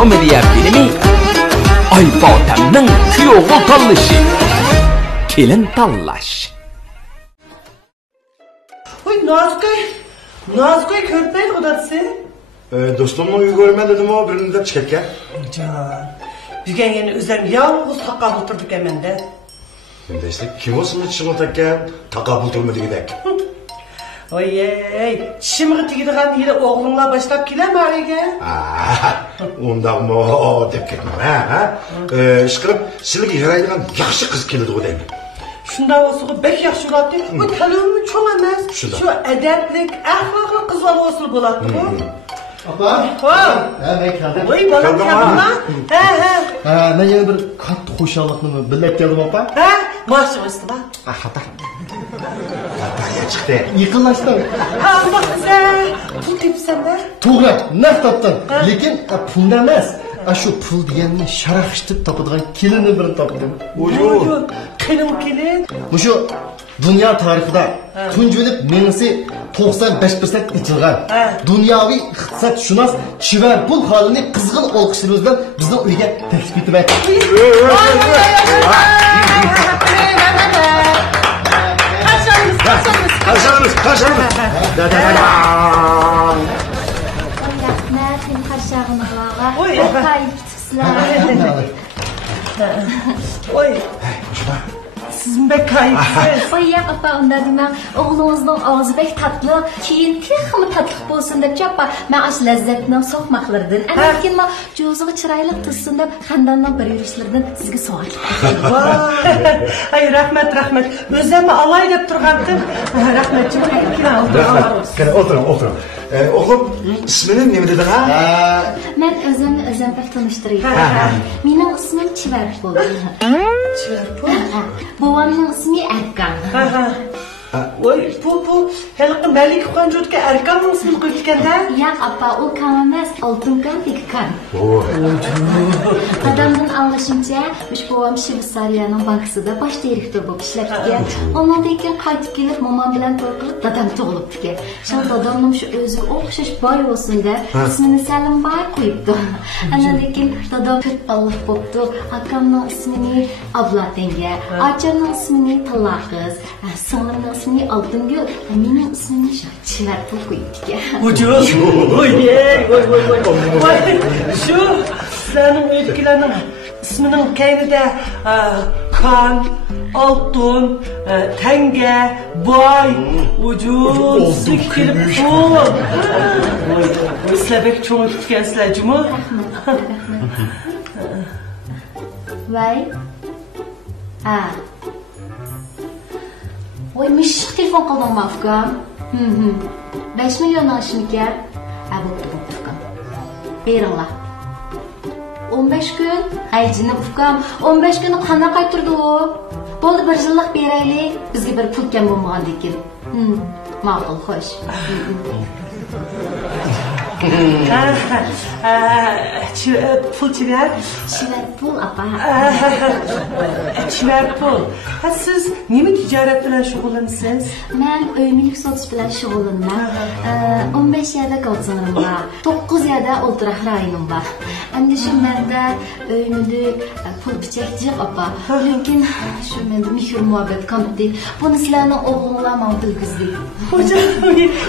komediya filmi Oybotamning kuyovi tanlashi. Kelin tanlash. Oy Nazgül körpeydi odası. Dostumla uyu görme dedim o birini de çıkarken. Can. Bügen yeni üzerine yalnız takab oturduk hemen de. Neyse kim olsun da çıkmadıkken takab oturmadı gidek. Oy çimri tigirgan yine oğlunla başlap gelen bari ge. Ondan mı o dep ketme ha? Işkırıp silik ihraydigan yaxşı kız keledi o deymi. Şunda olsun bek yaxşı oladı. Bu televizyon çok emas. Şu edeplik, ahlaklı kızlar olsun buladı bu. Apa? Ben geldim. Oy balam geldin ha? He. Ben yine bir katlı hoşallıklı bilek geldim apa. He. Maaşı üstü bak. Hata. Hataya çıktı. Yıkılaştım. Ha bak güzel. Pul tepsen de. To'g'ri, naq topdim. Lekin pul emas. Shu pul deganni sharaqishtirib topadigan kelinni birini topdim. Oy. Kelin. Mushu dunyo tarixida tunjulib menisi 95% ichilgan. Dunyoviy iqtisodshunos Chivarpul xolini qizg'in olqishlaringiz bilan bizning uyga taklif etibdi. Kaçalım. Oy. Oy. Siz be kayıpsız. Oy ya apa onda demek oğlunuzun ağzı bek tatlı, keyin texmi tatlı olsun dep çapa. Ben aş lezzetini sokmaklardan. Lakin ma jozuğu çıraylık tutsun dep xandandan bir yürüyüşlerden sizge soğar. Ay rahmet. Özlemi alay dep turgandım. Rahmetciğim. Oturun. Oğlum isminin ne dedin ha? Ben özüm pek tanıştırayım. Benim ismim Chivarpul. Chivarpul? Babamın ismi Erkan. Oy bu helqi Malik Xonjutga Erkanning ismini qo'yishganda? Yo'q apa, u kan emas, oltin kan, ikki kan. Adamdan anlashimcha, babam Shveysariyaning bankasida bosh direktor bo'lib ishlayotgan. Ondan keyin qaytib kelib, momam bilan to'y qilib, dadam tug'ilibdi. Shu dadamning shu o'ziga o'xshash boy bo'lsin-da, ismini Salimboy qo'yibdi. Ana lekin dadam ko'p Allah bo'pti. Akamning ismini Ablatenga, achamning ismini Tillaqız, singlimning ismini Oltingul, mening ismimni Chivarpul qo'yibdi. Oy. Şu senin ülkelerinin isminin kaynıda kan, altın, tenge, boy, ucuz, sikilip pul. Sizler pek çoğun tutken sizler cuma. Vay. Oy mişik telefon qildim mafkam. 5 milyon alışmıken. Bo'pti ukam. Beringlar. 15 kun. Ay jinim ukam, 15 kun qana qaytirdi u. Bo'ldi bir yillik beraylik. Bizga bir pul kam bo'lmagandan keyin. Ma'qul, xo'sh. Pul Chivarpul apa. Chivarpul. Siz nima tijorat bilan shug'ullanasiz? Men uy-mulk sotish bilan shug'ullanaman. 15 yerda kavsanarim bor. 9 yerda o'ltiraq rayonim bor. Endi shu menda uy-mulk, pul bichakchiq apa. Lekin shu menda mehr muhabbet kamdi. Buni sizlarning o'g'linglar men bilgizdi.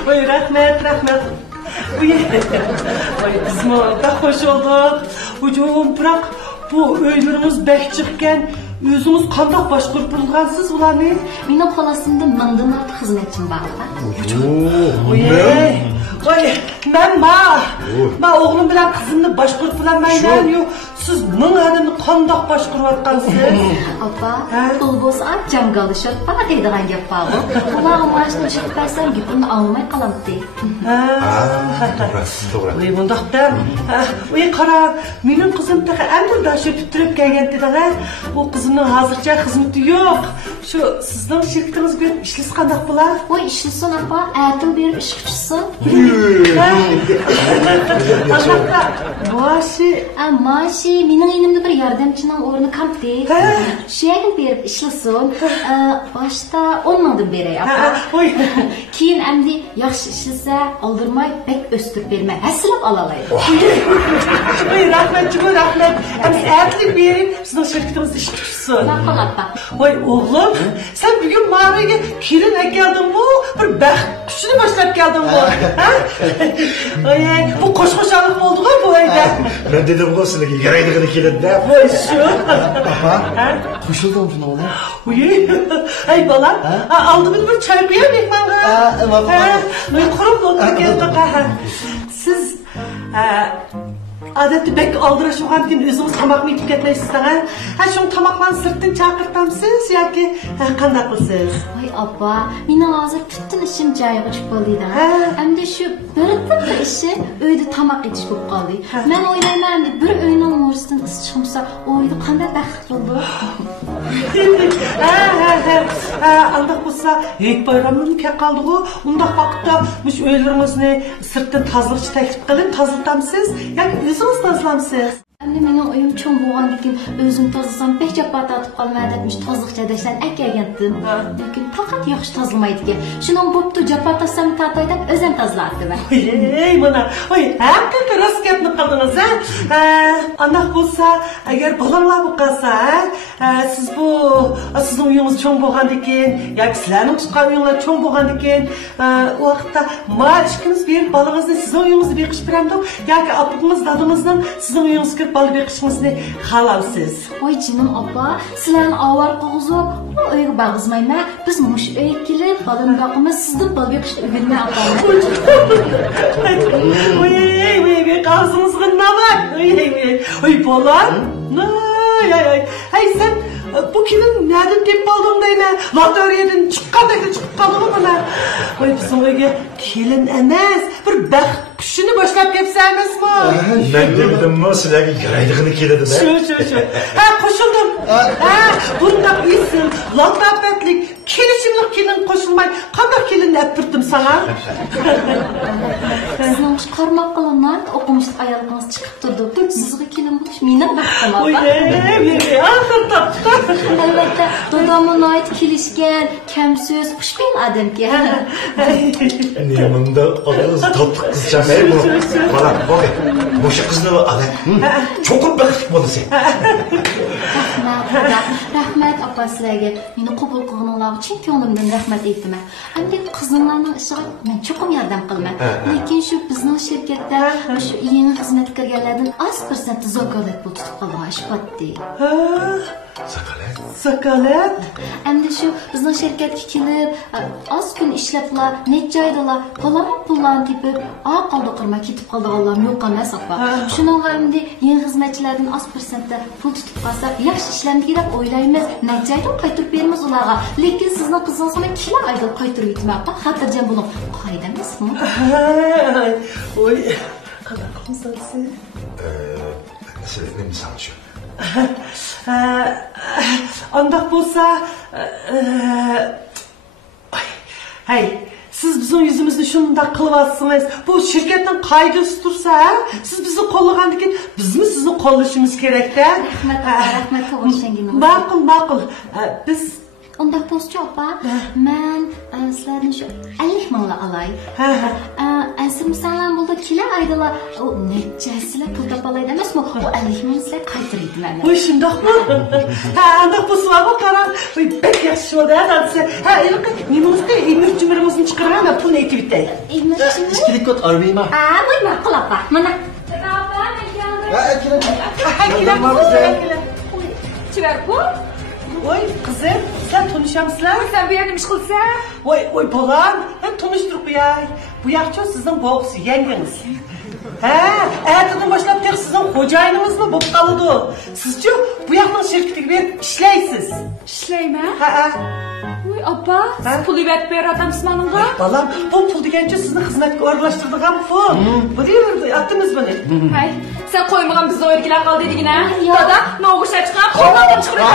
Oy rahmat. Oy kızma da hoş olduk. Hocam bırak bu öylürümüz bek çıkken özünüz kandak başkurup bulgansız ulanı. Benim xolasımda mingdan ortiq xizmatchim bor. Oy ben oğlum bilen kızımni başkurup bulanmayman yok. Siz ming adamni kandak başkurup atkansız. Apa, pul bo'lsa jam qalishib bana deydigan gap bor. Ular maşını chiqib qaysam gapimni olmay qolamdi. To'g'ri. Oy bundaqda. Oy qara, mening qizim taqa amdirda shu bitirib kelganda o qizimning hozircha xizmati yo'q. Shu sizning shirkatingiz berib ishlash qanday bo'lar? Oy ishlasin apa, atil berib ish chiqsin. Maaşı mening elimda bir yordamchining o'rni kampdi. Shu yerga berib ishlasin. Boshda 10 mingdan beray apa. Keyin endi yaxshi ishlasa oldirmay bek o'stirib bermay, hasilab olalaydi. Oy rahmat. Çok rahmet. Ertlik verin, sizin şirketiniz iş tutsun. Maqul appa. Vay oğlum, sen bugün mağaraya kelin geldin mi? Bir baxt kuşunu başlap geldin mi? Ay, bu koşkoşanlık oldu mu bu evde? Ben dedim o sizlarga yaraydigini keladi de. Vay şu. Papa, qo'shildim shuni o'g'lim. Uy, ay balam, aldığımız bir çay koyayım mehmanga. Vay kurup oturup geldik. Siz adeti bek aldırış olgan gün özünüz tamak mı yetip ketmeysiz ha? Şunu tamaklarını sırttan çakırtamsınız yoki qanday qilsiz? Voy appa, meni hozir butun ishim joyiga tushib qoldi-da. Endi shu bir bitta ishi uyda tamoq etish bo'lib qoldi. Men o'ylayman, endi bir uyning o'rsidan is chiqmasa, uyda qanday baxt bo'ldi. Aldık bo'lsa, Ek bayramdan ke qoldi-ku. Undaq vaqtda mush uylaringizni sirtdan tozalash taklif qilib, tozaltamsiz yoki o'zingiz tozalamsiz? Endi mening uyim cho'ng bo'lgandan o'zim tozasam pek jabbar tatib qolmaydi debmish tozliqcha dashdan akagandim. Lekin faqat yaxshi tozlamaydi ekan. Shuning bo'pti jabbar tozsam tatay deb o'zim tozalardim. Ey mana, oy, haqiqatda rost gapni qildingiz ha? Undaq bo'lsa, agar bolalar bo'lib qolsa, siz bu sizning uyingiz cho'ng bo'lgandan keyin yoki sizlarning tutgan uyinglar cho'ng bo'lgandan keyin u vaqtda ma ishkimiz berib bolangizni sizning uyingizga beqish beramdi yoki opingiz dadingizdan sizning uyingizga bola beqishimizni xohlaysiz? Voy jinim oppa, sizlarni avval qo'g'izib, bu uyga bag'izmayman. Biz mush uyga kelib, bolani boqimiz, sizdan bola beqishni o'rganmay apamiz. Oy, qazımızga nima? Oy, bolam. Ay, sen bu kelin nereden tep oldun deyman? Lotoriyadan chiqqandek chiqib qoldimi mana? Oy, bizim uyga kelin emas, bir baxt qushini boshlab kelsanmizmi? Men dedim sizlarga yaraydigini keladi de. Shu. Qo'shildim. Bundaq isim, latofatlik, kelishimli kelin qo'shilmay, qanday kelin ayttirdim sana? Sizning qarmoq qilingan o'qimishli ayolimiz chiqib turdi. Sizga kelin bo'lish meni baxtim Oy, axir topdim. Albatta, dadamning ayt kelishgan, kamso'z, xushfe'l odamga. Ne bunda ağız tatlı kızcağım bu. Bana bak, boşa kızını ala. Çok bakışık bunu sen. Rahmat appa sizlarga. Meni qabul qilganinglar uchun ko'nglimdan rahmat aytaman. Endi qizimlarning ishiga men cho'qim yordam qilaman. Lekin shu bizning shirkatda shu yangi xizmatga kirganlardan az % zakolat pul tutib qolgan ish qotdi. Zakalat? Endi shu bizning shirkatga kelib, az kun ishlablar, necha oydalar pullarni tepib, aqalda qirma ketib qolganlar yo'q emas appa. Shuning endi yangi xizmatchilardan az % pul tutib qolsa, yaxshi ishlamdi deb o'ylaymiz. Necha oyda qaytarib beramiz ularga. Lekin sizning qizingiz ham kila oyda qaytarib yetmoqda. Xotirjam bo'ling. Qoida emasmi? Oy, qanday qilsansiz? Sizlarga misal shu. Andaq bo'lsa, hey, siz bizim yüzümüzde şundan qılıvatsınız. Bu şirketin qaydası tursa, siz bizi qo'llagandan keyin biz mi sizni qo'llashimiz kerak-da? Rahmat qo'shingizga. Ma'qul. Biz Undaq bo'lsa oppa, men sizlarni shu 50 mingla olay. Asl misallar bo'ldi kila aydalar, u nechasizlar pul topalaydi emasmi? U 50 ming sizlar qaytaraydi mana. Voy shundoqmi? Undaq bo'lsa, qarang, bek yaxshi bo'ldi, hadisi. Menimizga imij-jimirimizni chiqargan pulni aytib bitay. İşkilik kot arayma. Voy ma'qul oppa. Mana. Chivar bu? Oy kızım, sen tanışamsızlar? Sen bir yerine meşgulsen? Oy balam, ben tanıştırıp ya. Bu yakçı sizin boğusu, yengeniz. Erteden başlayıp tek sizin hocayınız mı bop kalıdı? Sizce bu yakın şirketi gibi işleysiz. İşleyme? Uy abba, siz pulu verip bir adamsın onunla. Balam, bu pul degence sizin hizmetki organilaştırdığım pul. Bu değil mi? Attınız beni. Hay, sen koymadan bizde o ilgiler kaldı dediğine. Dada, ne olursa çıkan kollardan çıkıyor.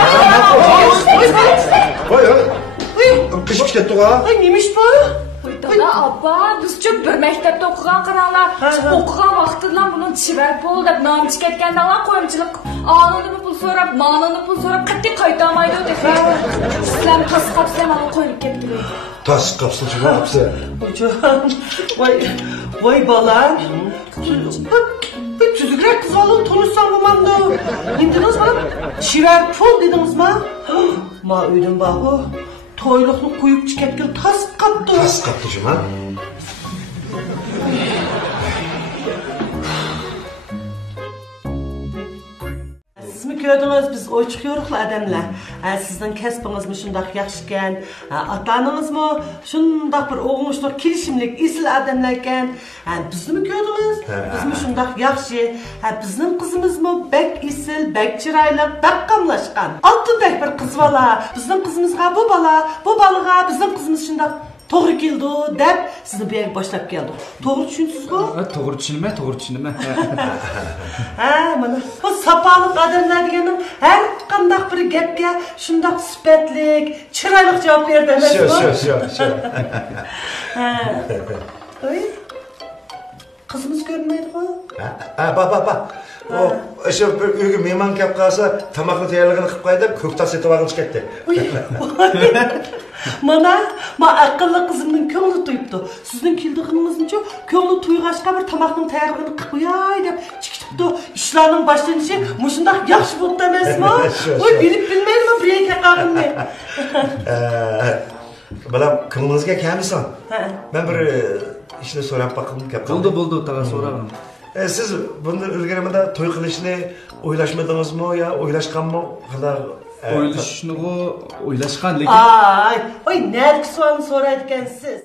Oy, kışıp ketdi ha. Ay neymiş bu? Dada abba, biz çok bir mektepte okugan qıranlar. Okugan vaqtidan bunun çiver pul deb nam çıketken dağlan koyumçılık. Anını pul sorab, manını pul sorab, qatti qaytamaydı ötesi. Sizler tas kapsam alıp koyup kettiler. Tas kapsılcı var hapse. Vay balam. Bir tüzükrek kız oğlum tanışsam bu Ne dediniz bana? Liverpool dediniz mi? Ma öydüm bağı. Toyluqni qo'yib chiqayotgan tasib qapti. Tas qapti shuma. Sizmi ko'rdingiz, biz ochiq yo'riqli odamlar. Sizning kasbingiz shundoq yaxshi ekan. Ota-onangizmi shundoq bir o'g'lishli, kelishimlik, esil odamlar ekan. Bizni ko'rdingiz? Bizmi shundoq yaxshi. Bizning qizimizmi bek esil, bek chiroyli, bek qamlashgan. Oltindek bir qiz bola. Bizning qizimizga bu balaga bizning qizimiz shundoq to'g'ri keldi deb sizni bu yerga boshlab keldik. To'g'ri tushunsizmi? To'g'ri tushunma. Mana bu sapaliq odamlar deganing har qanday bir gapga shundoq sifatlik, chiroyli javob berdi emasmi? Shu. Oy. Qizimiz ko'rmaydi-ku. Bak. O şu uyga mehmon kelib qolsa, tamoqni tayyorligini qilib qo'ydi, ko'ktas etib olib ketdi. Mana aqlli qizimning ko'ngli to'yibdi. Sizning keldiğinizcha ko'ngli to'yg'ashqa bir tamoqning tayyorligini qilib qo'yay deb chiqibdi. Ishlarning boshlanishi mushundoq yaxshi bo'ldi emasmi? Voy bilmayman bir yerga qolganni. Balam kimingizga kelmisan? Men bir ishni so'rab baqim kelib. Bo'ldi, tag'a so'rag'im. Siz bundan ilgarimida to'y qilishni o'ylashmadingizmi yo o'ylashganmi? O'ylashni o'ylashgan lekin Oy, nergi sualni so'rayotgansiz.